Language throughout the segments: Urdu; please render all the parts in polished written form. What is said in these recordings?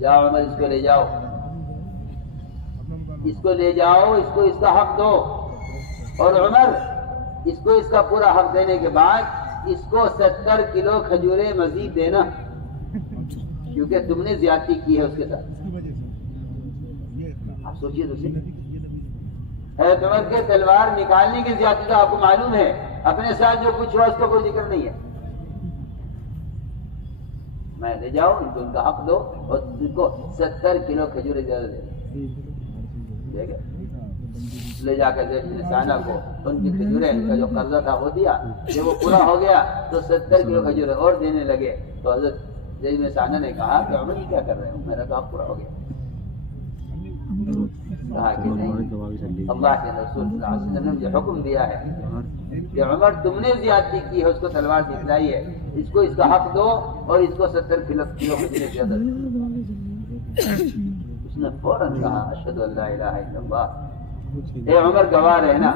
جاؤ عمر اس کو لے جاؤ، اس کو لے جاؤ، اس کو اس کا حق دو. اور عمر اس کو اس کا پورا حق دینے کے بعد اس کو 70 کلو کھجوریں مزید دینا، کیونکہ تم نے زیادتی کی ہے اس کے ساتھ. آپ سوچیے تو صحیح، حضرت عمر کے تلوار نکالنے کی زیادتی تو آپ کو معلوم ہے، اپنے ساتھ جو کچھ ہوا اس کا کوئی ذکر نہیں ہے. میں لے جاؤ، ان کا حق دو اور ان کو 70 کلو کھجوریں زیادہ دے. لے جا کر زید بن ثانیہ کو ان کی کھجوریں، ان کا جو قرضہ تھا وہ دیا. جب وہ پورا ہو گیا تو 70 کلو کھجوریں اور دینے لگے. تو حضرت زید بن ثانیہ نے کہا کہ عمر یہ کیا کر رہے ہو، میرا کام پورا ہو گیا. کہا کہ نہیں، اللہ کے رسول صلی اللہ علیہ وسلم نے مجھے حکم دیا ہے کہ عمر تم نے زیادتی کی ہے، اس کو تلوار دکھلائی ہے، اس کو اس کا حق دو اور اس کو 70 کلو کھجوریں زیادہ دو. اس نے فوراً کہا اشہد ان لا الہ الا اللہ، اے عمر گواہ رہنا،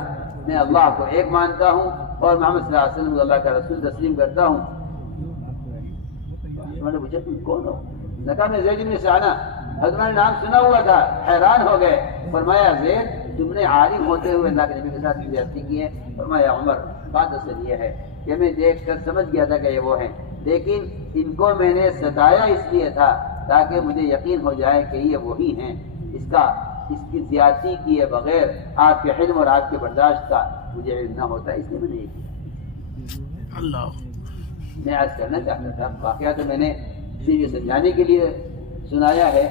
میں اللہ کو ایک مانتا ہوں اور محمد صلی اللہ علیہ وسلم اللہ کا رسول تسلیم کرتا ہوں. میں نے پوچھا تم کون ہو؟ نے کہا میں زید بن ثانیہ. حضرت نے نام سنا ہوا تھا، حیران ہو گئے. فرمایا زید تم نے عالم ہوتے ہوئے اللہ کے نبی کے ساتھ زیادتی کی ہے. فرمایا عمر بات اصل یہ ہے کہ میں دیکھ کر سمجھ گیا تھا کہ یہ وہ ہیں، لیکن ان کو میں نے ستایا اس لیے تھا تاکہ مجھے یقین ہو جائے کہ یہ وہی ہیں. اس کی زیادتی کیے بغیر آپ کے حلم اور آپ کے برداشت کا مجھے علم نہ ہوتا، اس لیے میں نے یہ کیا. اللہ میں عرض کرنا چاہتا تھا، واقعہ تو میں نے صرف یہ سمجھانے کے لیے سنایا ہے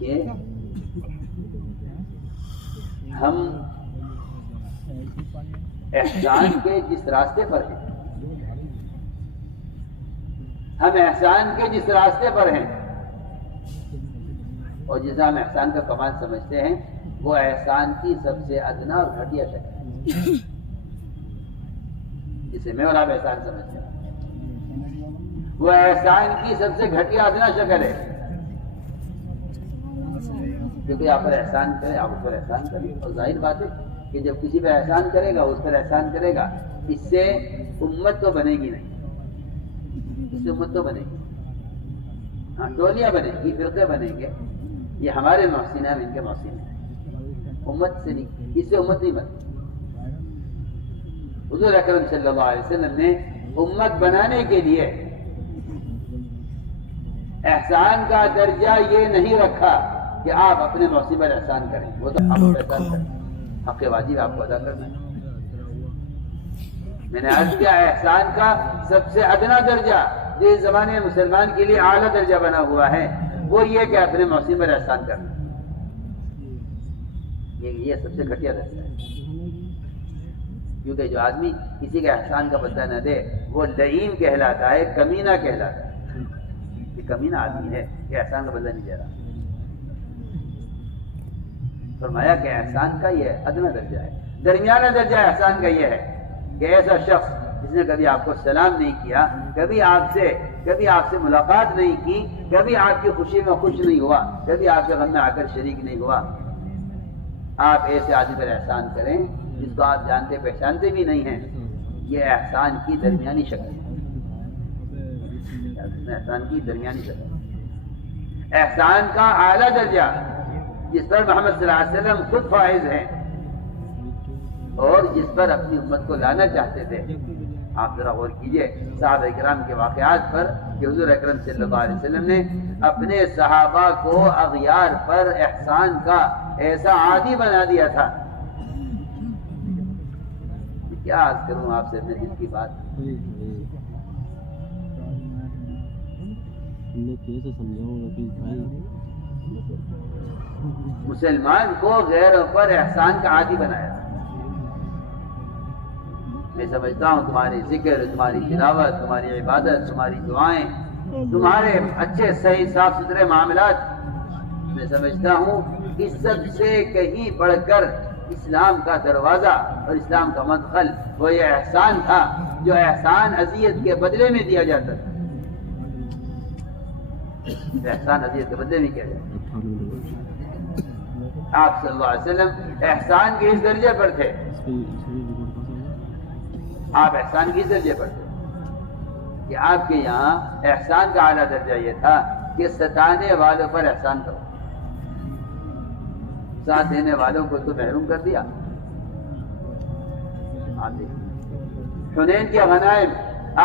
کہ ہم احسان کے جس راستے پر ہیں، ہم احسان کے جس راستے پر ہیں اور جسے ہم احسان کا کمال سمجھتے ہیں، وہ احسان کی سب سے ادنا اور گھٹیا شکل ہے جسے میں اور آپ احسان سمجھتے ہیں. وہ احسان کی سب سے گھٹیا ادنا شکل ہے، کیونکہ آپ پر احسان کرے، آپ اس پر احسان کریں. اور ظاہر بات ہے کہ جب کسی پہ احسان کرے گا، اس پر احسان کرے گا، اس سے امت تو بنے گی نہیں، اس سے امت تو بنے گی. ہاں ٹولیاں بنے گی، فرقے بنیں گے، یہ ہمارے محسن ہیں، ہم ان کے محسن ہیں. امت سے نہیں، اس سے امت نہیں بنتی. حضور اکرم صلی اللہ علیہ وسلم نے امت بنانے کے لیے احسان کا درجہ یہ نہیں رکھا کہ آپ اپنے محسن پر احسان کریں، وہ تو آپ پر احسان کریں، حق واجب آپ کو ادا کرنا ہے. میں نے عرض کیا احسان کا سب سے ادنا درجہ جو اس زمانے میں مسلمان کے لیے اعلیٰ درجہ بنا ہوا ہے وہ یہ کہ اپنے محسن پر احسان کرنا. یہ سب سے گھٹیا درجہ ہے، کیونکہ جو آدمی کسی کا احسان کا بدلہ نہ دے وہ لعین کہلاتا ہے، کمینہ کہلاتا ہے. یہ کمینہ آدمی ہے کہ احسان کا بدلہ نہیں دے رہا. فرمایا کہ احسان کا یہ ادنا درجہ ہے. درمیانہ درجہ احسان کا یہ ہے کہ ایسا شخص جس نے کبھی آپ کو سلام نہیں کیا، کبھی آپ سے ملاقات نہیں کی، کبھی آپ کی خوشی میں خوش نہیں ہوا، کبھی آپ کے غم میں آ کر شریک نہیں ہوا، آپ ایسے آدمی پر احسان کریں جس کو آپ جانتے پہچانتے بھی نہیں ہیں. یہ احسان کی درمیانی شکل ہے. احسان کی درمیانی شکل، احسان کا اعلیٰ درجہ جس پر محمد صلی اللہ علیہ وسلم خود فائز ہیں اور جس پر اپنی امت کو لانا چاہتے تھے. آپ ذرا غور کیجئے صحابہ کرام کے واقعات پر کہ حضور اکرم صلی اللہ علیہ وسلم نے اپنے صحابہ کو اغیار پر احسان کا ایسا عادی بنا دیا تھا. کیا عرض کروں آپ سے اپنے دل کی بات. مسلمان کو غیروں پر احسان کا عادی بنایا. میں سمجھتا ہوں تمہاری ذکر، تمہاری تلاوت، تمہاری عبادت، تمہاری دعائیں، تمہارے اچھے صحیح صاف ستھرے معاملات، میں سمجھتا ہوں اس سب سے کہیں بڑھ کر اسلام کا دروازہ اور اسلام کا مدخل وہ یہ احسان تھا جو احسان اذیت کے بدلے میں دیا جاتا تھا. احسان اذیت کے بدلے میں کیا جاتا تھا. آپ صلی اللہ علیہ وسلم احسان کے اس درجے پر تھے. آپ احسان کے اس درجے پر تھے کہ آپ کے یہاں احسان کا اعلیٰ درجہ یہ تھا کہ ستانے والوں پر احسان کرو، ساتھ دینے والوں کو تو محروم کر دیا۔ حنین کے غنائم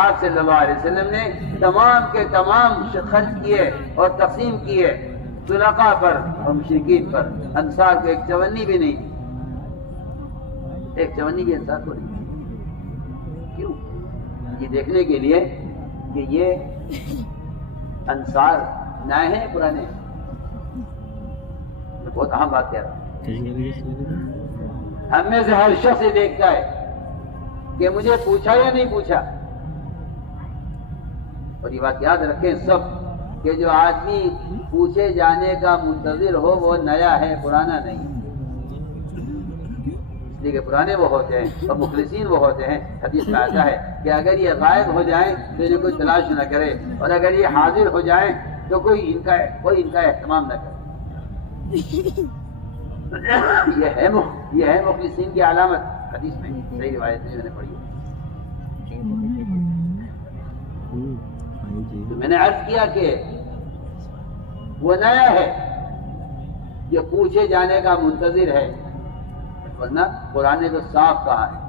آپ صلی اللہ علیہ وسلم نے تمام کے تمام خرچ کیے اور تقسیم کیے طلقاء پر اور مشرکین پر، انصار کو ایک چونی بھی نہیں، ایک چونی بھی انصار کو نہیں۔ کیوں؟ یہ دیکھنے کے لیے کہ یہ انصار نئے ہیں پرانے ہیں۔ میں بہت اہم بات کہہ رہا ہوں، ہم میں سے ہر شخص یہ دیکھتا ہے کہ مجھے پوچھا یا نہیں پوچھا، اور یہ بات یاد رکھیں سب کہ جو آدمی پوچھے جانے کا منتظر ہو وہ نیا ہے، پرانا نہیں۔ اس لیے کہ پرانے وہ ہوتے ہیں اور مخلصین وہ ہوتے ہیں۔ حدیث میں آتا ہے کہ اگر یہ غائب ہو جائیں تو انہیں کوئی تلاش نہ کرے، اور اگر یہ حاضر ہو جائیں تو کوئی ان کا اہتمام نہ کرے۔ یہ ہے مخلصین کی علامت، حدیث میں صحیح روایت میں نے پڑھی ہے۔ تو میں نے عرض کیا کہ وہ نیا ہے جو پوچھے جانے کا منتظر ہے، ورنہ قرآن نے تو صاف کہا ہے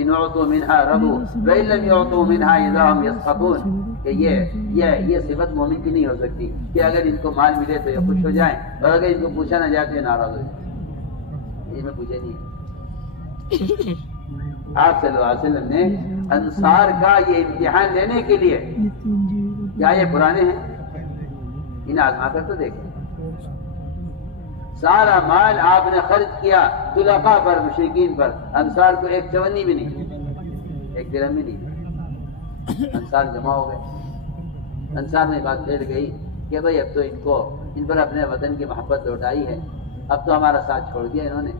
ان اعطوا منها رضوا وان لم يعطوا منها اذا هم يسخطون، کہ یہ صفت مومن کی نہیں ہو سکتی کہ اگر ان کو مال ملے تو یہ خوش ہو جائیں، اور اگر ان کو پوچھا نہ جائے تو یہ ناراض ہو جائیں۔ یہ میں پوچھے نہیں۔ آپ صلی اللہ علیہ وسلم نے انصار کا یہ امتحان لینے کے لیے، کیا یہ پرانے ہیں؟ انہیں آزما کر تو دیکھیں۔ سارا مال آپ نے خرچ کیا طلقاء پر، مشرکین پر، انصار کو ایک چونی بھی نہیں، ایک درہم بھی نہیں۔ انصار جمع ہو گئے، انصار میں بات پھیل گئی کہ بھئی اب تو ان پر اپنے وطن کی محبت لوٹائی ہے، اب تو ہمارا ساتھ چھوڑ دیا انہوں نے،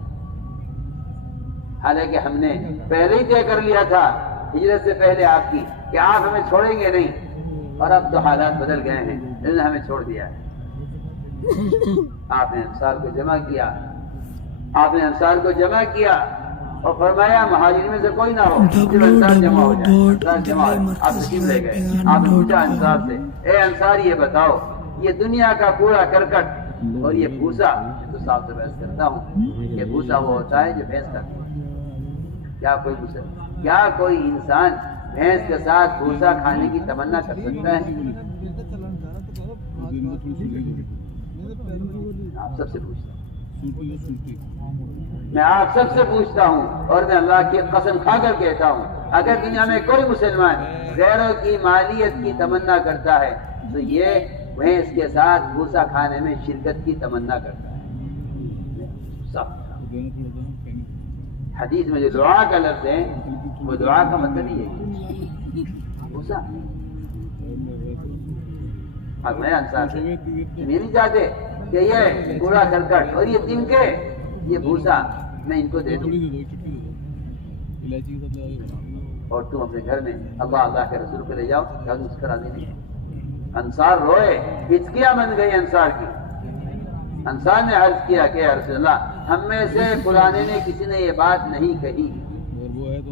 حالانکہ ہم نے پہلے ہی طے کر لیا تھا ہجرت سے پہلے آپ کی کہ آپ ہمیں چھوڑیں گے نہیں، اور اب تو حالات بدل گئے ہیں، انہوں نے ہمیں چھوڑ دیا ہے۔ آپ نے انصار کو جمع کیا اور فرمایا مہاجرین میں سے کوئی نہ ہو، صرف انصار جمع ہو جائے۔ انصار جمع ہوئے، آپ تشریف لے گئے۔ آپ نے پوچھا انصار سے، اے انصار یہ بتاؤ یہ دنیا کا کوڑا کرکٹ اور یہ بھوسا، میں تو صاف سے بحث کرتا ہوں، یہ بھوسا وہ ہوتا ہے جو بھینس کا، کیا کوئی انسان بھینس کے ساتھ بھوسا کھانے کی تمنا کر سکتا ہے؟ آپ سب سے پوچھتا ہوں، میں آپ سب سے پوچھتا ہوں، اور میں اللہ کی قسم کھا کر کہتا ہوں اگر دنیا میں کوئی مسلمان غیروں کی مالیت کی تمنا کرتا ہے تو یہ بھینس کے ساتھ بھوسا کھانے میں شرکت کی تمنا کرتا ہے۔ حدیث میں جو دعا کا لفظ ہے وہ دعا کا مطلب ہی ہے بھوسا۔ اور میں انصار سے نہیں چاہتے کہ یہ کوڑا کرکٹ اور یہ تنکے، یہ بھوسا میں ان کو دے دوں اور تم اپنے گھر میں اللہ کے رسول کو لے جاؤ، اس کا راضی نہیں۔ انصار روئے، ہچکیاں بن گئی انصار کی۔ انصار نے عرض کیا کہ یا رسول اللہ ہم میں سے پرانے نے کسی نے یہ بات نہیں کہی،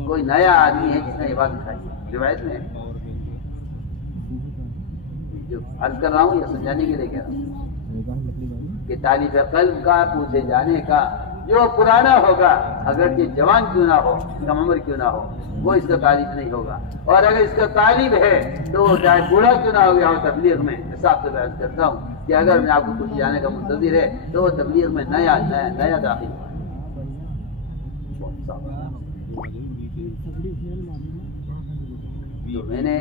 کوئی نیا آدمی ہے جس نے یہ بات کہی۔ روایت میں جو عرض کر رہا ہوں یہ سمجھانے کے لیے کہہ رہا ہوں کہ تعلیف قلب کا پوچھے جانے کا جو پرانا ہوگا اگرچہ جوان کیوں نہ ہو، کم عمر کیوں نہ ہو، وہ اس کا تعریف نہیں ہوگا، اور اگر اس کا تعریف ہے تو وہ چاہے بوڑھا کیوں نہ ہو گیا ہو تبلیغ میں۔ حساب سے بحث کرتا ہوں کہ اگر میں آپ کو پوچھے جانے کا منتظر ہے تو وہ تبلیغ میں نیا داخل ہوا۔ تو میں نے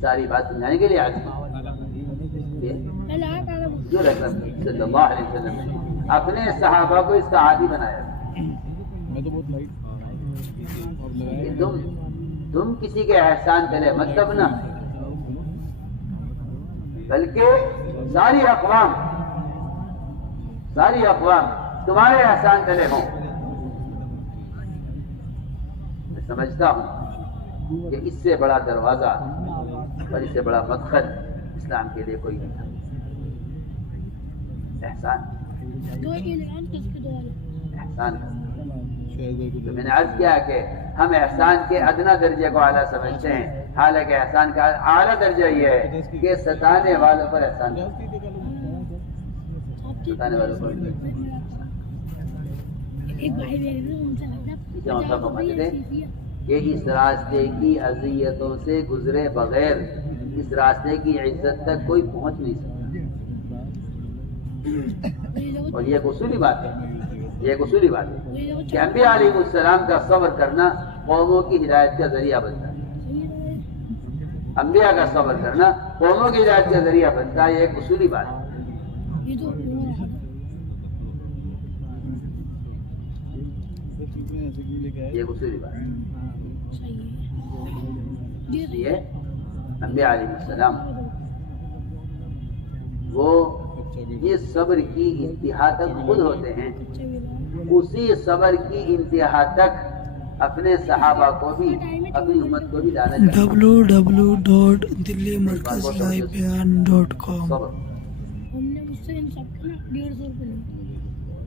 ساری بات سمجھانے کے لیے آج جو اکرم صلی اللہ علیہ وسلم نے اپنے صحابہ کو اس کا عادی بنایا کہ تم کسی کے احسان تلے مت دبنا، بلکہ ساری اقوام تمہارے احسان تلے ہوں۔ میں سمجھتا ہوں کہ اس سے بڑا دروازہ اور اس سے بڑا مدخل اسلام کے لیے کوئی نہیں تھا۔ احسان تو میں نے عرض کیا کہ ہم احسان کے ادنا درجے کو اعلیٰ سمجھتے ہیں، حالانکہ احسان کا اعلیٰ درجہ یہ ہے کہ ستانے والوں پر احسان کرو، ستانے والوں پر کہ اس راستے کی اذیتوں سے گزرے بغیر اس راستے کی عزت تک کوئی پہنچ نہیں سکتا. اور یہ ایک اصولی بات ہے، یہ ایک اصولی بات ہے کہ انبیاء علیہ السلام کا صبر کرنا قوموں کی ہدایت کا ذریعہ بنتا ہے. انبیاء کا صبر کرنا قوموں کی ہدایت کا ذریعہ بنتا ہے، یہ ایک اصولی بات ہے. یہ اصولی بات ہے. یہ انبیاء علیہ السلام وہ جس صبر کی انتہا تک خود ہوتے ہیں، اسی صبر کی انتہا تک اپنے صحابہ کو بھی اپنی امت کو بھی لانا چاہیے. www.delhimarkazlivebeyan.com.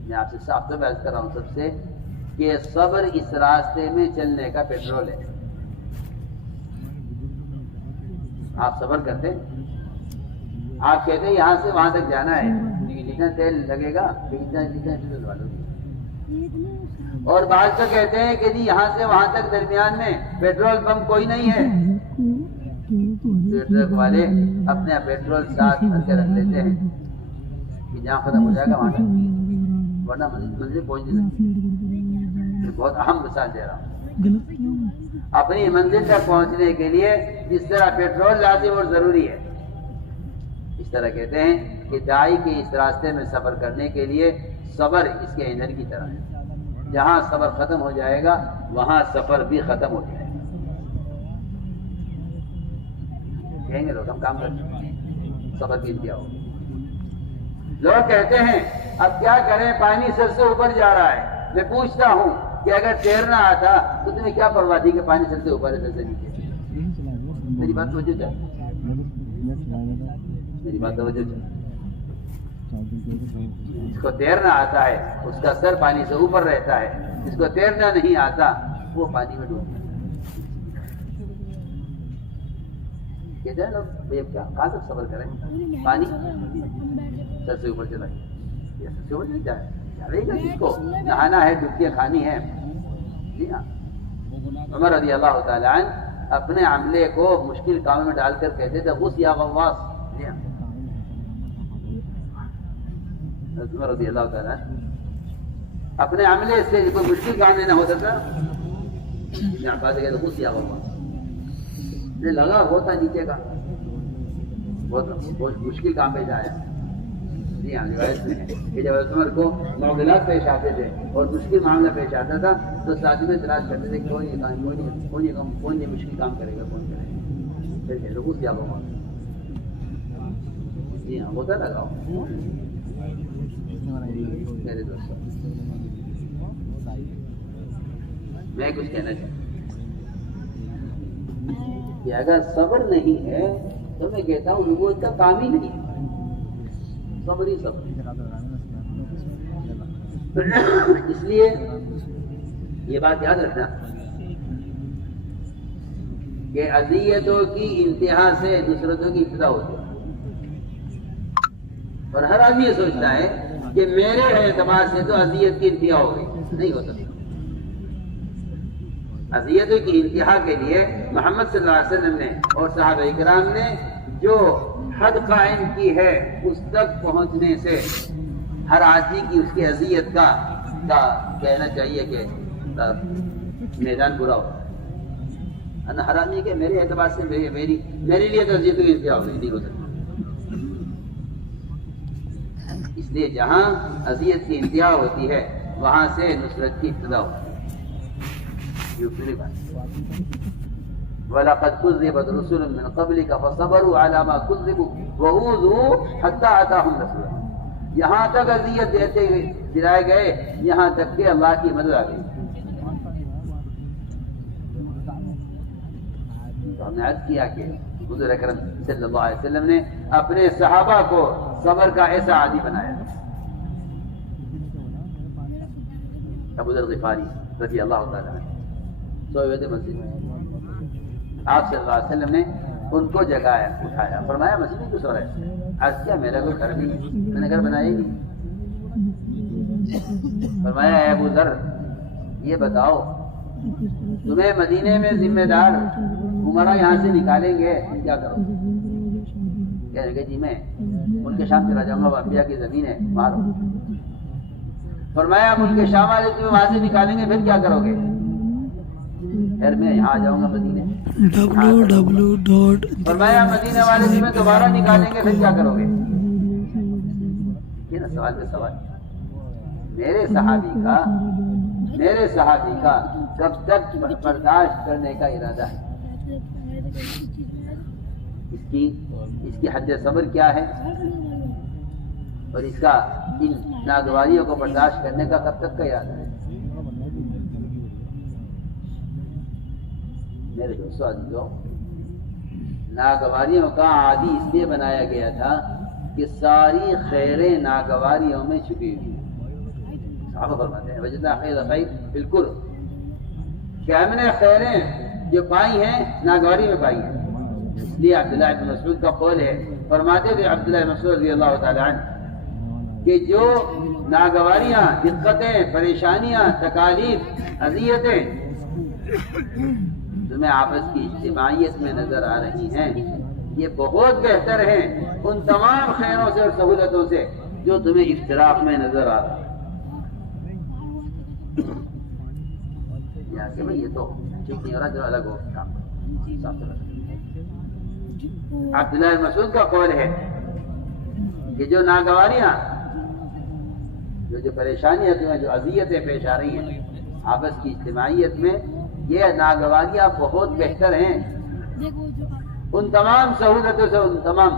میں آپ سے صاف طور پہ عرض کر رہا ہوں سب سے کہ صبر اس راستے میں چلنے کا پیٹرول ہے. آپ صبر کرتے ہیں، آپ کہتے ہیں یہاں سے وہاں تک جانا ہے، جتنا تیل لگے گا اتنا ڈیزل ڈالو گے. اور بعض تو کہتے ہیں کہ جی یہاں سے وہاں تک درمیان میں پیٹرول پمپ کوئی نہیں ہے. ٹرک والے اپنے پیٹرول ساتھ بھر کے رکھ لیتے ہیں کہ جہاں ختم ہو جائے گا وہاں تک، ورنہ منزل پہنچ نہیں سکتی. بہت اہم مثال دے رہا ہوں. اپنی منزل تک پہنچنے کے لیے جس طرح پیٹرول لازم اور ضروری ہے، اس طرح کہتے ہیں کہ داعی کے اس راستے میں سفر کرنے کے لیے صبر اس کے ایندھن کی طرح ہے. جہاں صبر ختم ہو جائے گا وہاں سفر بھی ختم ہو جائے گا. کہیں گے لوگ ہم کام کرتے ہیں، صبر کی انتہا ہو. لوگ کہتے ہیں اب کیا کریں، پانی سر سے اوپر جا رہا ہے. میں پوچھتا ہوں کہ اگر تیرنا آتا تو تمہیں کیا پرواہ تھی کہ پانی سر سے اوپر ہے سر سے نیچے؟ میری بات توجہ چاہیے، میری بات توجہ چاہیے. جس کو تیرنا آتا ہے اس کا سر پانی سے اوپر رہتا ہے، جس کو تیرنا نہیں آتا وہ پانی میں ڈوبتا ہے. کہتے ہیں لوگ کہاں تک صبر کریں، پانی سر سے اوپر چلا گیا، سر سے اوپر نہیں جائے گا. جس کو نہانا ہے، ڈبکیاں کھانی ہے. جی ہاں، عمر رضی اللہ تعالیٰ عنہ اپنے عملے کو مشکل کام میں ڈال کر کہتے تھے غوث یا غواص. جی ہاں، عمر رضی اللہ تعالیٰ عنہ اپنے عملے سے کوئی مشکل کام لینا ہوتا تھا، غوث یا غواص لگا ہوتا نیچے کا، بہت مشکل کام پیش آیا. جی ہاں، روایت میں کہ جب عمر کو معاملات پیش آتے تھے اور مشکل معاملہ پیش آتا تھا تو ساتھ میں تلاش کرتے تھے کہ کون یہ مشکل کام کرے گا، کون کرے گا. پھر لوگوں کیا ہوگا. جی ہاں، ہوتا لگا میرے دوستوں. میں کچھ کہنا چاہتا ہوں کہ اگر صبر نہیں ہے تو میں کہتا ہوں نبوت کا کام ہی نہیں ہے. صبر ہی صبر. اس لیے یہ بات یاد رکھنا کہ اذیتوں کی انتہا سے نصرتوں کی ابتدا ہوتی ہے. اور ہر آدمی یہ سوچتا ہے کہ میرے اعتبار سے تو اذیت کی انتہا ہو گئی. نہیں ہوتا. اذیتوں کی انتہا کے لیے محمد صلی اللہ علیہ وسلم نے اور صحابہ کرام نے جو حد قائم کی ہے اس تک پہنچنے سے ہر آدمی کی اس کی اذیت کا کہنا چاہیے کہ میدان پورا ہو. ہر آدمی کے میرے اعتبار سے میرے لیے تو اذیت کی انتہا نہیں ہو سکتی. اس لیے جہاں اذیت کی انتہا ہوتی ہے وہاں سے نصرت کی ابتدا ہوتی ہے. وَلَقَدْ كُذِّبَتْ رُسُلٌ مِّن قَبْلِكَ فَصَبَرُوا عَلَىٰ مَا كُذِّبُوا وَأُوذُوا حَتَّىٰ أَتَاهُمْ نَصْرُنَا. یہاں تک اذیت دیتے ہوئے دلائے گئے یہاں تک کہ اللہ کی مدد آ گئی. تو ہم نے عرض کیا کہ حضور اکرم صلی اللہ علیہ وسلم نے اپنے صحابہ کو صبر کا ایسا عادی بنایا. ابو ذر غفاری رضی اللہ تعالیٰ عنہ سوئے ہوئے تھے مسجد میں. آپ صلی اللہ علیہ وسلم نے ان کو جگایا، اٹھایا، فرمایا مسجد میں کیوں سو رہے؟ عرض کیا میرا کوئی گھر نہیں ہے، میں نے گھر بنایا ہی نہیں۔ فرمایا اے ابو ذر یہ بتاؤ تمہیں مدینے میں ذمہ دار عمرہ یہاں سے نکالیں گے کیا کرو؟ کہنے کہ جی میں ملک شام چلا جاؤں گا، انبیاء کی زمین ہے مارو۔ فرمایا ملک شام والے تمہیں وہاں سے نکالیں گے پھر کیا کرو گے؟ پھر میں یہاں آ جاؤں گا مدینے۔ فرمایا مدینے والے تمہیں دوبارہ نکالیں گے پھر کیا کرو گے؟ یہ نا سوال پہ سوال۔ میرے صحابی کا کب تک برداشت کرنے کا ارادہ ہے؟ اس کی حد صبر کیا ہے اور اس کا ان ناگواریوں کو برداشت کرنے کا کب تک کا ارادہ ہے؟ میرے دوستو عزیزو، ناگواریوں کا عادی اس لیے بنایا گیا تھا کہ ساری خیریں ناگواریوں میں چھپی ہوئی۔ صحابہ فرماتے ہیں وجدنا خیر خیر بالکل کہ ہم نے خیریں جو پائی ہیں ناگواری میں پائی ہیں۔ اس لیے عبداللہ بن مسعود کا قول ہے، فرماتے تھے عبداللہ بن مسعود رضی اللہ تعالی عنہ کہ جو ناگواریاں، دقتیں، پریشانیاں، تکالیف، اذیتیں تمہیں آپس کی اجتماعیت میں نظر آ رہی ہیں، یہ بہت بہتر ہیں ان تمام خیروں سے اور سہولتوں سے جو تمہیں افتراق میں نظر آ رہا ہے۔ کہ بھئی یہ تو ٹھیک نہیں ہو رہا، جو الگ ہو کام عبداللہ بن مسعود کا قول ہے کہ جو ناگواریاں، جو پریشانیاں تمہیں، جو اذیتیں پیش آ رہی ہیں آپس کی اجتماعیت میں، یہ ناگواریاں بہت بہتر ہیں ان تمام سہولتوں سے، ان تمام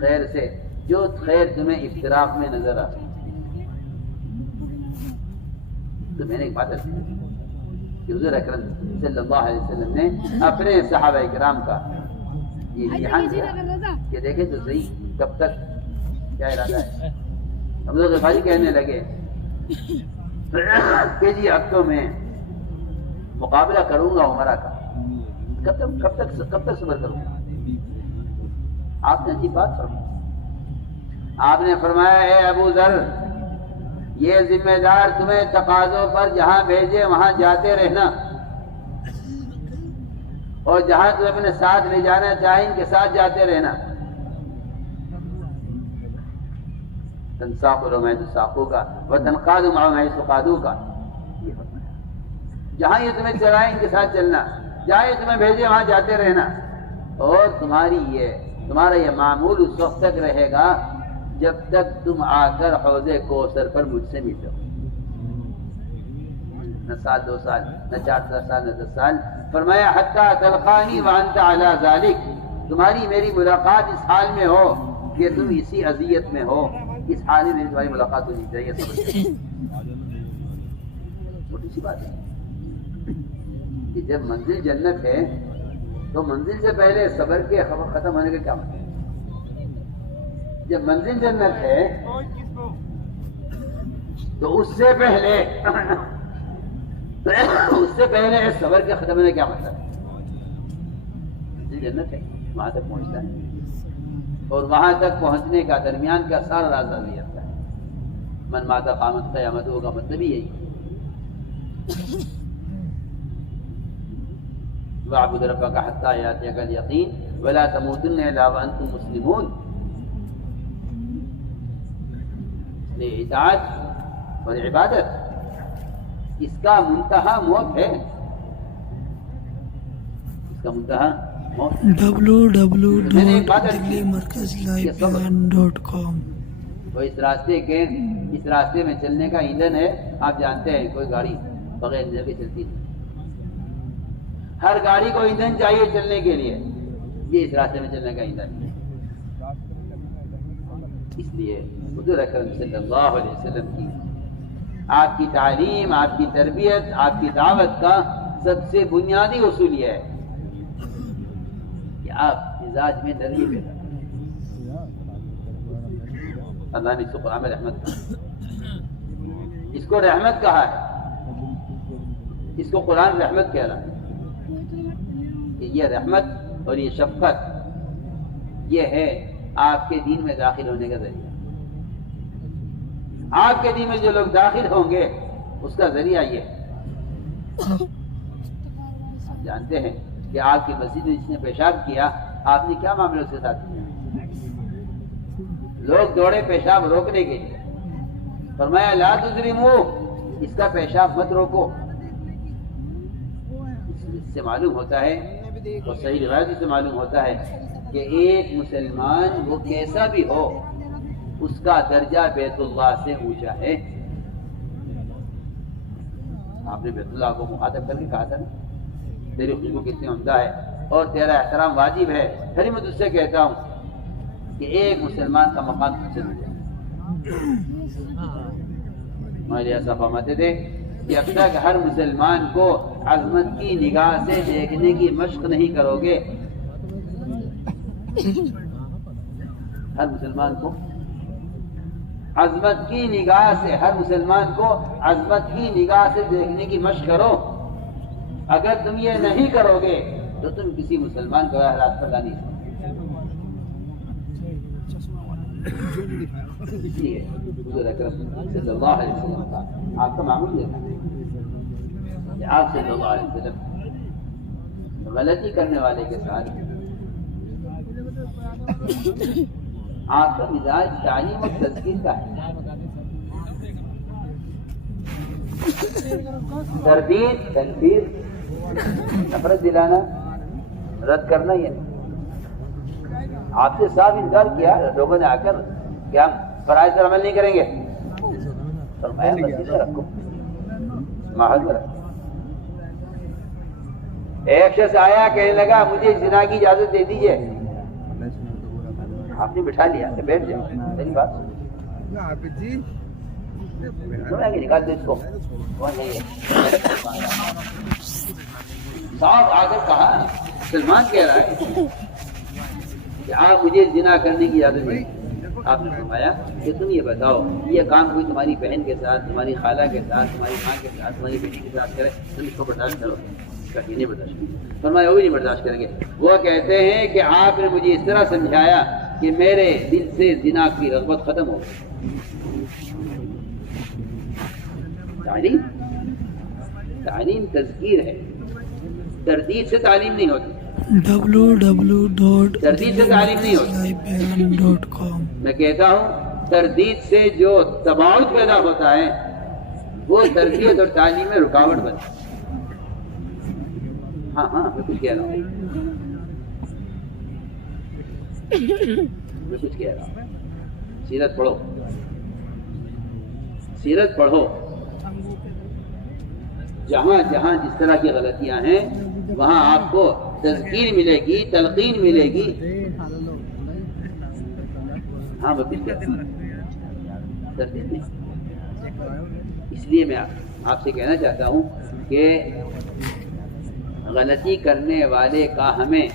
خیر سے جو خیر تمہیں افتراق میں نظر آ رہی ہے۔ تو میں نے ایک بات کی کہ حضور اکرم صلی اللہ علیہ وسلم نے اپنے صحابہ کرام کا یہ امتحان دیا کہ دیکھیں تو صحیح کب تک کیا ارادہ ہے۔ ہم لوگ غفاری کہنے لگے کہ جی اب تو میں مقابلہ کروں گا عمرہ کا، کب تک صبر کروں گا؟ آپ نے اچھی بات فرمائی، آپ نے فرمایا اے ابو ذر یہ ذمہ دار تمہیں تقاضوں پر جہاں بھیجے وہاں جاتے رہنا، اور جہاں تم اپنے ساتھ لے جانا چاہیں ان کے ساتھ جاتے رہنا۔ تنساق لو حيث ساقوک وتنقاد معهم حيث قادوک، جہاں یہ تمہیں چلائیں ان کے ساتھ چلنا، جہاں یہ تمہیں بھیجے وہاں جاتے رہنا، اور تمہارا یہ معمول اس وقت تک رہے گا جب تک تم آ کر حوض کوثر پر مجھ سے ملو، نہ سال 2 سال، نہ 4 سال، نہ 10 سال۔ فرمایا حتی تلقانی وانت علی ذالک، تمہاری میری ملاقات اس حال میں ہو کہ تم اسی اذیت میں ہو، اس حال میں تمہاری ملاقات ہونی چاہیے۔ چھوٹی سی بات ہے کہ جب منزل جنت ہے تو منزل سے پہلے صبر کے ختم ہونے کا کیا مطلب؟ جب منزل جنت ہے تو اس سے پہلے صبر کے ختم ہونے کا کیا مطلب؟ منزل جنت ہے، وہاں تک پہنچتا ہے، اور وہاں تک پہنچنے کا درمیان کا سارا راستہ بھی رہتا ہے۔ من مات قامت قیامت ہوگا، مطلب ہی یہی۔ وَاعْبُدْ رَبَّكَ حَتَّى يَأْتِيَكَ الْيَقِينُ وَلَا تَمُوتُنَّ إِلَّا وَأَنْتُمْ مُسْلِمُونَ۔ اطاعت اور عبادت اس کا منتہا موت ہے، اس کا منتہا موت۔ www.delhimarkazlivebehind.com وہ اس راستے میں چلنے کا ایندھن ہے۔ آپ جانتے ہیں کوئی گاڑی بغیر ایندھن کے چلتی نہیں، ہر گاڑی کو ایندھن چاہیے چلنے کے لیے، یہ اس راستے میں چلنے کا ایندھن ہے۔ اس لیے حضور اکرم صلی اللہ علیہ وسلم کی آپ کی تعلیم، آپ کی تربیت، آپ کی دعوت کا سب سے بنیادی اصول یہ ہے کہ آپ مزاج میں نرمی پیدا کریں۔ اللہ نے اس کو قرآن میں رحمت کہا، اس کو رحمت کہا ہے، اس کو قرآن رحمت کہہ رہا ہے۔ کہ یہ رحمت اور یہ شفقت یہ ہے آپ کے دین میں داخل ہونے کا ذریعہ. آپ کے دین میں جو لوگ داخل ہوں گے اس کا ذریعہ یہ ہے. آپ جانتے ہیں کہ آپ کی مسجد میں جس نے پیشاب کیا آپ نے کیا معاملہ اس کے ساتھ کیا؟ لوگ دوڑے پیشاب روکنے کے لیے، فرمایا لا تجرمو، اس کا پیشاب مت روکو. اس سے معلوم ہوتا ہے اور صحیح روایت سے معلوم ہوتا ہے کہ ایک مسلمان وہ کیسا بھی ہو اس کا درجہ بیت اللہ سے اونچا ہے. آپ نے بیت اللہ کو مخاطب کر کے کہا تھا نا تیری خوشبو کتنی عمدہ ہے اور تیرا احترام واجب ہے، پھر میں تجھ سے کہتا ہوں کہ ایک مسلمان کا مقام تجھ سے ملے. ہمارے ایسا فرماتے تھے کہ اب تک ہر مسلمان کو عظمت کی نگاہ سے دیکھنے کی مشق نہیں کرو گے، ہر مسلمان کو عظمت کی نگاہ سے، ہر مسلمان کو عظمت کی نگاہ سے دیکھنے کی مشق کرو. اگر تم یہ نہیں کرو گے تو تم کسی مسلمان کو راہ پر لا نہیں سکتے. اس لیے حضور اکرم صلی اللہ علیہ وسلم کا آپ کا معمول یہ تھا کہ آپ صلی اللہ علیہ وسلم غلطی کرنے والے کے ساتھ آپ کا مزاج تعلیم اور تذکیر کا ہے. تردید، تنفیر، نفرت دلانا، رد کرنا یہ نہیں. آپ سے صاف انکار کیا لوگوں نے آ کر کہ ہم فرائض پر عمل نہیں کریں گے. فرمایا مسجد میں رکھو، محل میں رکھو. ایک شخص آیا کہنے لگا مجھے زنا کی اجازت دے دیجیے. آپ نے بٹھا لیا کہ بیٹھ جاؤ، میری بات نکال دو اس کو. صاحب آ کر کہا سلمان کہہ رہا ہے کہ آپ مجھے زنا کرنے کی اجازت دیں. آپ نے فرمایا کہ تم یہ بتاؤ یہ کام کوئی تمہاری بہن کے ساتھ، تمہاری خالہ کے ساتھ، تمہاری ماں کے ساتھ، تمہاری بیٹی کے ساتھ کرے تم اس کو برداشت کرو؟ نہیں برداشت کریں. فرمایا وہ بھی نہیں برداشت کریں گے. وہ کہتے ہیں کہ آپ نے مجھے اس طرح سمجھایا کہ میرے دل سے زنا کی رغبت ختم ہو گئی. تعلیم تذکیر ہے، تردید سے تعلیم نہیں ہوتی. تردید سے تعلیم نہیں ہوتی. میں کہتا ہوں تردید سے جو تباعد پیدا ہوتا ہے وہ تربیت اور تعلیم میں رکاوٹ بنتا ہے. ہاں میں کچھ کہہ رہا ہوں، سیرت پڑھو، سیرت پڑھو. جہاں جہاں جس طرح کی غلطیاں ہیں وہاں آپ کو تذکیر ملے گی، تلقین ملے گی. ہاں وہ کچھ کہتے ہیں تردید نہیں. اس لیے میں آپ سے کہنا چاہتا ہوں کہ غلطی کرنے والے کا ہمیں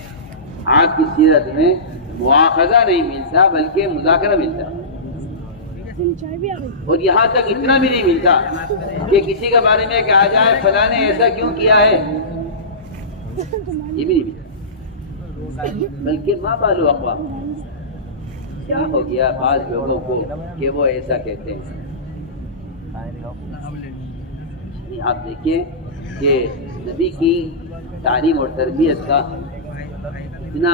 آپ کی سیرت میں مواخذہ نہیں ملتا بلکہ مذاکرہ ملتا. اور یہاں تک اتنا بھی نہیں ملتا کہ کسی کے بارے میں کہا جائے فلاں نے ایسا کیوں کیا ہے، یہ بھی نہیں ملتا. بلکہ ما بالو اقوام، کیا ہو گیا بعض لوگوں کو کہ وہ ایسا کہتے ہیں. آپ دیکھیں کہ نبی کی تعلیم اور تربیت کا اتنا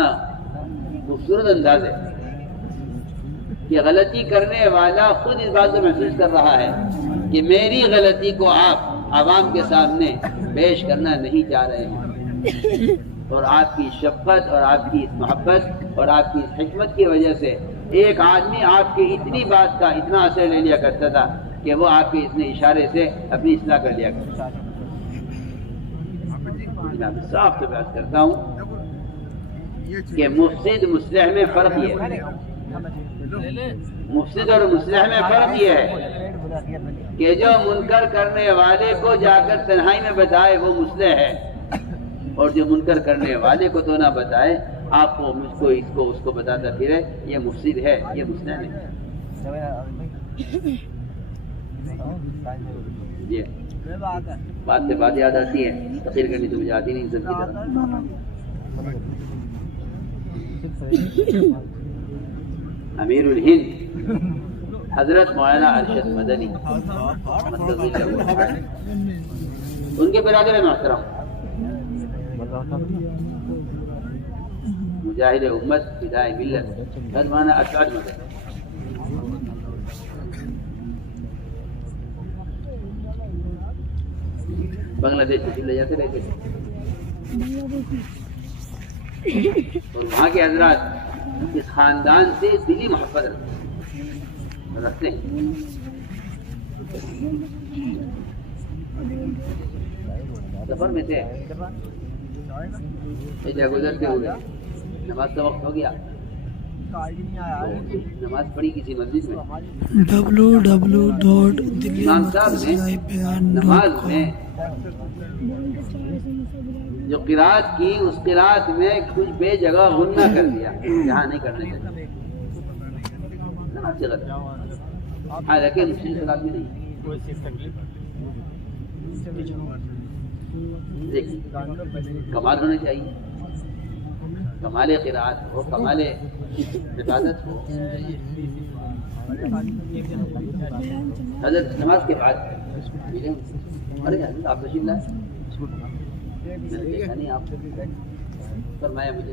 خوبصورت انداز ہے کہ غلطی کرنے والا خود اس بات کو محسوس کر رہا ہے کہ میری غلطی کو آپ عوام کے سامنے پیش کرنا نہیں چاہ رہے ہیں. اور آپ کی شفقت اور آپ کی اس محبت اور آپ کی اس حکمت کی وجہ سے ایک آدمی آپ کی اتنی بات کا اتنا اثر لے لیا کرتا تھا کہ وہ آپ کے اتنے اشارے سے اپنی اصلاح کر لیا کرتا تھا. میں صاف سے بات کرتا ہوں کہ مفسد مصلح میں فرق یہ ہے، مفسد اور مصلح میں فرق یہ ہے کہ جو منکر کرنے والے کو جا کر تنہائی میں بتائے وہ مصلح ہے، اور جو منکر کرنے والے کو تو نہ بتائے، آپ کو مجھ کو اس کو اس کو بتاتا پھرے، یہ مفسد ہے، یہ مصلح نہیں. بات سے بات یاد آتی ہے، تقریر کرنی تو مجھے آتی نہیں سب کی طرح. امیر الہند حضرت مولانا ارشد مدنی ان کے برادر محترم مجاہد امت فدائے ملت حضرت مولانا ارشد مدنی بنگلہ دیش تشریف لے جاتے رہتے تھے اور وہاں کے حضرات اس خاندان سے دلی محبت رکھتے ہیں. سفر میں تھے گزرتے ہوئے نماز کا وقت ہو گیا, نماز پڑھی کسی مسجد میں. امام صاحب نے نماز میں جو قرات کی اس قرات میں کچھ بے جگہ غنہ کر دیا جہاں نہیں کرنے چاہیے. حالانکہ مشکل صلاۃ بھی نہیں کمال ہونا چاہیے, کمال قرات ہو, کمال عبادت ہو. حضرت نماز کے بعد ارے آپ تشریف لائے نہیں آپ فرمایا مجھے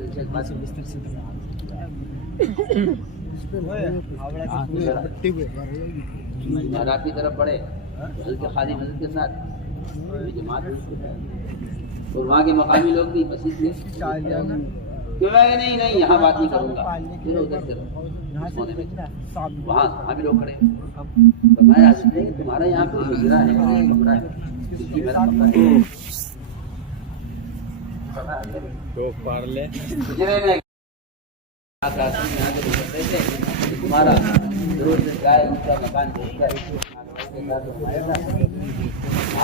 رات کی طرف پڑھے حضرت کے خادم حضرت کے ساتھ جماعت اور وہاں کے مقامی لوگ بھی مسجد میں کیوں کہ نہیں یہاں بات نہیں کروں گا, پھر ادھر سے وہاں بھی لوگ کھڑے. فرمایا تمہارا یہاں پہ گزرا ہے کپڑا ہے تمہارا ضرور سے مکان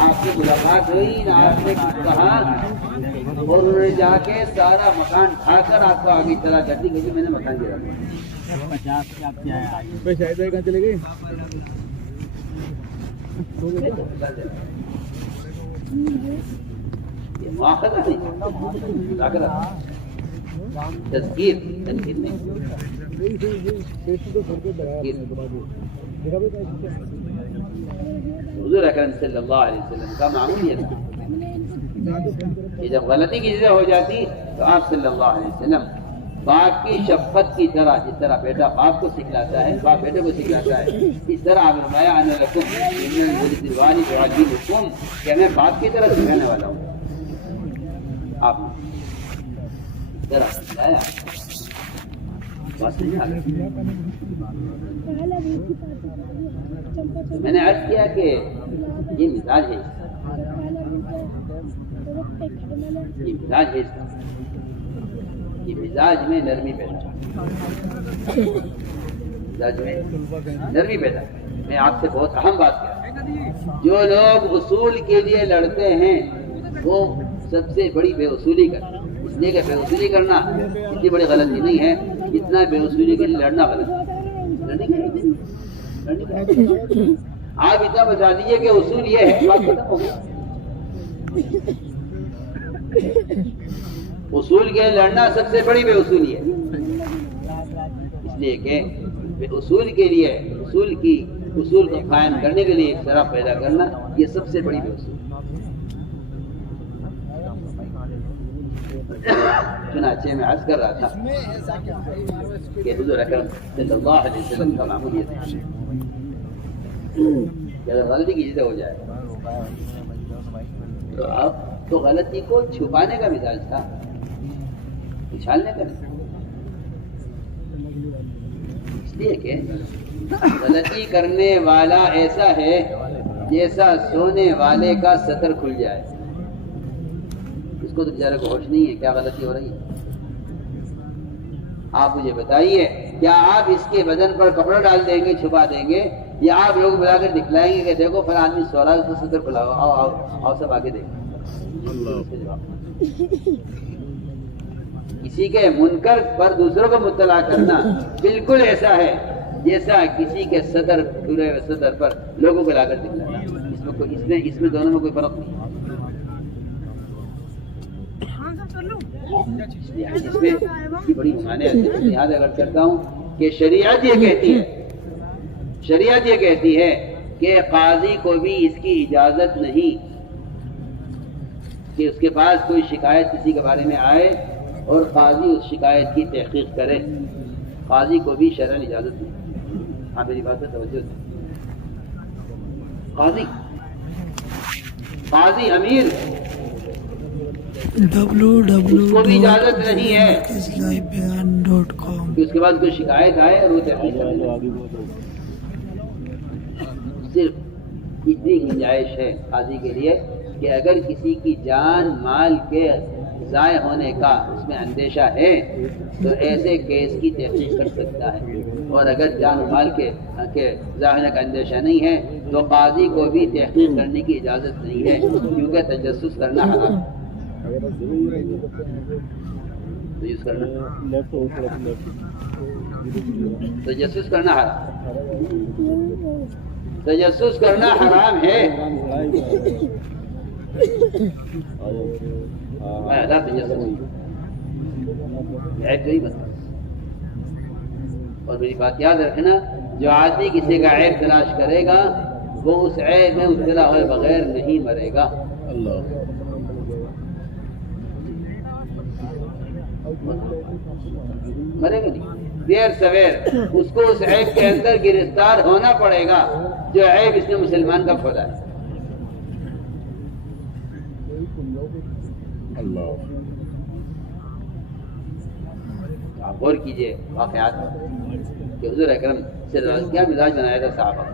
آپ کی ملاقات ہوئی نا, آپ نے کہا اور انہوں نے جا کے سارا مکان ڈھا کر آپ کو آگے چلا کرتی کیونکہ میں نے مکان گرا چلے گئے. مواخذہ نہیں, تذکیر نہیں. حضور اکرم صلی اللہ علیہ وسلم کا معمول یہ تھا کہ جب غلطی کی چیزیں ہو جاتی تو آپ صلی اللہ علیہ وسلم باپ کی شفقت کی طرح, جس طرح بیٹا باپ کو سکھلاتا ہے, باپ بیٹے کو سکھلاتا ہے, اس طرح آپ فرمایا انا لکم من الوالدین والدین کہ میں باپ کی طرح سکھانے والا ہوں. آپ نے ذرا سمجھایا بات نہیں آ گئی. میں نے عرض کیا کہ یہ مزاج ہے, یہ مزاج ہے, یہ مزاج میں نرمی پیدا, مزاج میں نرمی پیدا. میں آپ سے بہت اہم بات کر رہا ہوں, جو لوگ اصول کے لیے لڑتے ہیں وہ سب سے بڑی بے اصولی کرتے ہیں. اس لیے کہ بے اصولی کرنا اتنی بڑی غلطی نہیں ہے جتنا بے اصولی کے لیے لڑنا غلط ہے. آپ اتنا بتا دیجیے کہ اصول یہ ہے, بات ختم ہو گئی. اصول کے لڑنا سب سے بڑی بے اصولی ہے, اس لیے کہ بے اصول کے لیے اصول کو قائم کرنے کے لیے ایک طرح پیدا کرنا یہ سب سے بڑی بے اصول. چنانچہ میں عرض کر رہا تھا کہ حضور اکرم صلی اللہ علیہ وسلم کا معمول یہ تھا کہ اگر غلطی کی چیزیں ہو جائے تو اب تو غلطی کو چھپانے کا مزاج تھا, اچھالنے کا نہیں. اس لیے کہ غلطی کرنے والا ایسا ہے جیسا سونے والے کا سطر کھل جائے. اس کو تو بیچارے کو ہوش نہیں ہے کیا غلطی ہو رہی ہے. آپ مجھے بتائیے, کیا آپ اس کے بدن پر کپڑا ڈال دیں گے, چھپا دیں گے, یا آپ لوگ بلا کر دکھلائیں گے کہ دیکھو فلاں آدمی سو رہا ہے, اس کو سطر کھلاؤ, آؤ سب آگے دیکھیں. کسی کے منکر پر دوسروں کو مطلع کرنا بالکل ایسا ہے جیسا کسی کے صدر کھلے ہوئے صدر پر لوگوں کو لا کر دکھلانا. اس میں دونوں میں کوئی فرق نہیں. اس میں اس کی بڑی ممانعت ہے. لہٰذا اگر کرتا ہوں کہ شریعت یہ کہتی ہے کہ قاضی کو بھی اس کی اجازت نہیں کہ اس کے پاس کوئی شکایت کسی کے بارے میں آئے اور قاضی اس شکایت کی تحقیق کرے. قاضی کو بھی شرعاً اجازت نہیں. آپ میری بات پر توجہ دیں. قاضی امیر اس کو بھی اجازت نہیں ہے کہ اس کے بعد کوئی شکایت آئے اور وہ تحقیق کرے. صرف اتنی گنجائش ہے قاضی کے لیے کہ اگر کسی کی جان مال کے ضائع ہونے کا اس میں اندیشہ ہے تو ایسے کیس کی تحقیق کر سکتا ہے. اور اگر جان مال کے ضائع ہونے کا اندیشہ نہیں ہے تو قاضی کو بھی تحقیق کرنے کی اجازت نہیں ہے کیونکہ تجسس کرنا حرام ہے. تجسس کرنا حرام ہے. اور میری بات یاد رکھنا, جو آدمی کسی کا عیب تلاش کرے گا وہ اس عیب میں مبتلا ہوئے بغیر نہیں مرے گا. مرے گا نہیں, دیر سویر اس کو اس عیب کے اندر گرفتار ہونا پڑے گا جو عیب اس نے مسلمان کا کھولا ہے. آپ غور کیجئے واقعات کہ حضور اکرم صلی اللہ علیہ وسلم کیا مزاج بنایا تھا صحابہ.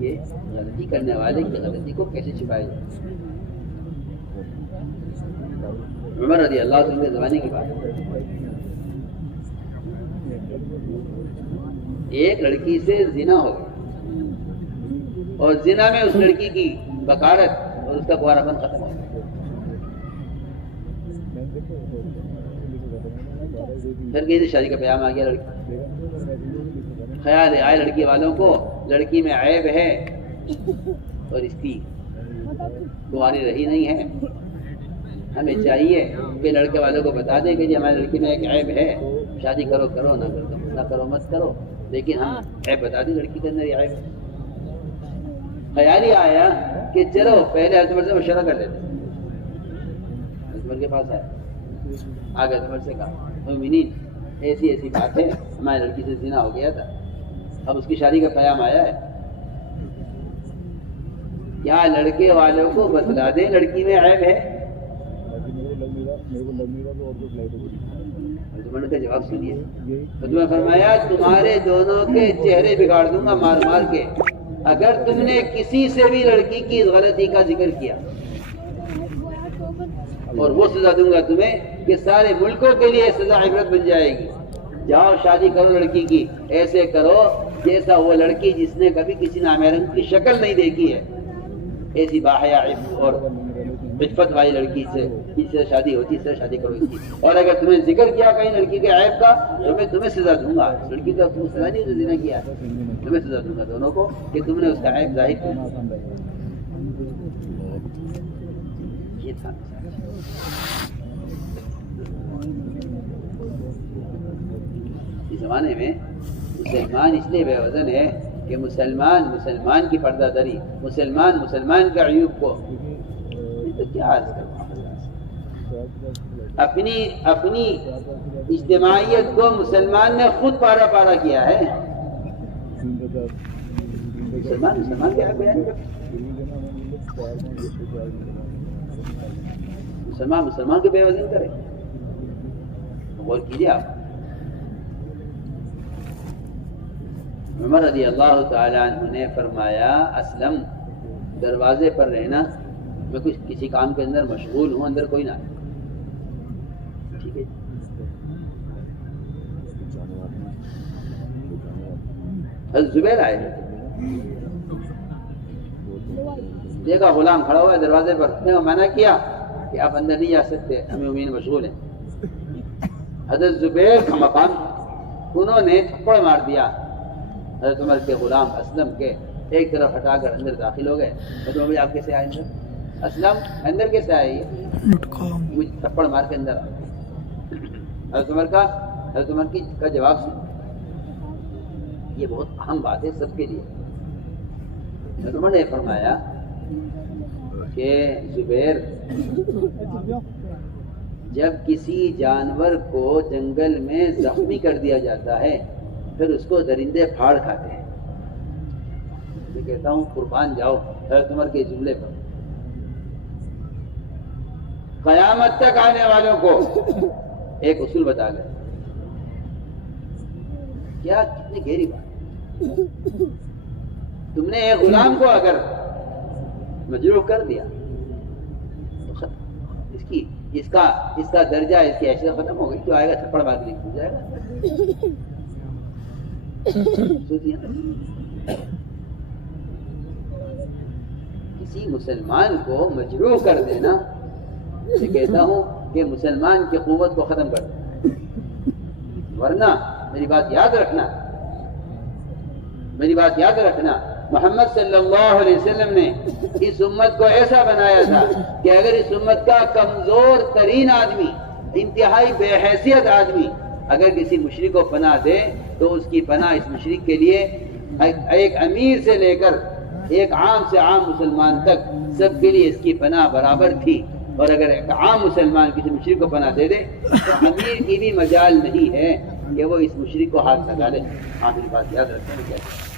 یہ غلطی کرنے والے کی غلطی کو کیسے چھپایا جائے. عمر رضی اللہ عنہ کے زمانے کی بات ہے, ایک لڑکی سے زنا ہو گیا اور زنا میں اس لڑکی کی بکارت اور اس کا گوارا بند ختم ہو گیا. پھر کسی شادی کا پیام آ گیا. لڑکی خیال آئے لڑکی والوں کو لڑکی میں عیب ہے اور اس کی گواری رہی نہیں ہے. ہمیں چاہیے کہ لڑکے والوں کو بتا دیں کہ جی ہماری لڑکی میں ایک عیب ہے, شادی کرو کرو نہ کرو مت کرو, لیکن ہم عیب بتا دیں لڑکی کے اندر یہ عیب ہے. خیال ہی آیا کہ چلو پہلے حضرت عمر سے مشورہ کر لیتے. حضرت عمر کے پاس آگے حضرت عمر سے کہا مومنین ایسی بات ہے, ہماری لڑکی سے زنا ہو گیا تھا, اب اس کی شادی کا پیام آیا ہے, کیا لڑکے والوں کو بتلا دیں لڑکی میں عیب ہے؟ حضرت کا جواب سنیے. حضرت فرمایا تمہارے دونوں کے چہرے بگاڑ دوں گا مار مار کے اگر تم نے کسی سے بھی لڑکی کی غلطی کا ذکر کیا, اور وہ سزا دوں گا تمہیں کہ سارے ملکوں کے لیے سزا عبرت بن جائے گی. جاؤ شادی کرو لڑکی کی, ایسے کرو جیسا وہ لڑکی جس نے کبھی کسی نامحرم کی شکل نہیں دیکھی ہے, ایسی باحیا اور عفت والی لڑکی سے اس سے شادی ہوتی, اس سے شادی کرو اس کی. اور اگر تمہیں ذکر کیا کہیں لڑکی کے عیب کا تو میں تمہیں سزا دوں گا. لڑکی کا تم سزا نہیں زنا کیا, تمہیں سزا دوں گا دونوں کو کہ تم نے اس کا عیب ظاہر کیا. یہ تھا اس زمانے میں مسلمان اس لیے بے وزن ہے کہ مسلمان کی پردہ داری, مسلمان کے عیوب کو تو کیا عرض کروں, اپنی اجتماعیت کو مسلمان نے خود پارا پارا کیا ہے. مسلمان کیا بیان کرتے, مسلمان کے بے وزن کرے. غور کیجیے آپ. عمر رضی اللہ تعالیٰ عنہ نے فرمایا اسلم دروازے پر رہنا, میں کچھ کسی کام کے اندر مشغول ہوں, اندر کوئی نہ آئے. ٹھیک ہے, حضرت زبیر آئے, دیکھا غلام کھڑا ہوا ہے دروازے پر, نے منع کیا کہ آپ اندر نہیں جا سکتے, ہمیں امین مشغول ہیں. حضرت زبیر کا مقام, انہوں نے تھپڑ مار دیا حضرت عمر کے غلام اسلم کے, ایک طرف ہٹا کر اندر داخل ہو گئے. حضرت عمر آپ کیسے آئے سر؟ اسلم اندر کیسے آئے یہ؟ مجھے تھپڑ مار کے اندر حضرت عمر کا جواب سن. یہ بہت اہم بات ہے سب کے لیے. حضرت عمر نے فرمایا کہ زبیر، جب کسی جانور کو جنگل میں زخمی کر دیا جاتا ہے پھر اس کو درندے پھاڑ کھاتے ہیں. میں کہتا ہوں قربان جاؤ حضرت عمر کے جملے پر. قیامت تک آنے والوں کو ایک اصول بتا گئے. کیا کتنی گہری بات. تم نے ایک غلام کو اگر مجروح کر دیا تو اس کا درجہ، اس کی حیثیت ختم ہو گئی. جو آئے گا تھپڑ مار کے ہو جائے گا. کسی مسلمان کو مجروح کر دینا، میں کہتا ہوں کہ مسلمان کی قوت کو ختم کر دینا. ورنہ میری بات یاد رکھنا، محمد صلی اللہ علیہ وسلم نے اس امت کو ایسا بنایا تھا کہ اگر اس امت کا کمزور ترین آدمی، انتہائی بے حیثیت آدمی اگر کسی مشرک کو پناہ دے تو اس کی پناہ اس مشرک کے لیے ایک امیر سے لے کر ایک عام سے عام مسلمان تک سب کے لیے اس کی پناہ برابر تھی. اور اگر ایک عام مسلمان کسی مشرک کو پناہ دے دے تو امیر کی بھی مجال نہیں ہے کہ وہ اس مشرک کو ہاتھ لگا لے. آپ میری بات یاد رکھیں.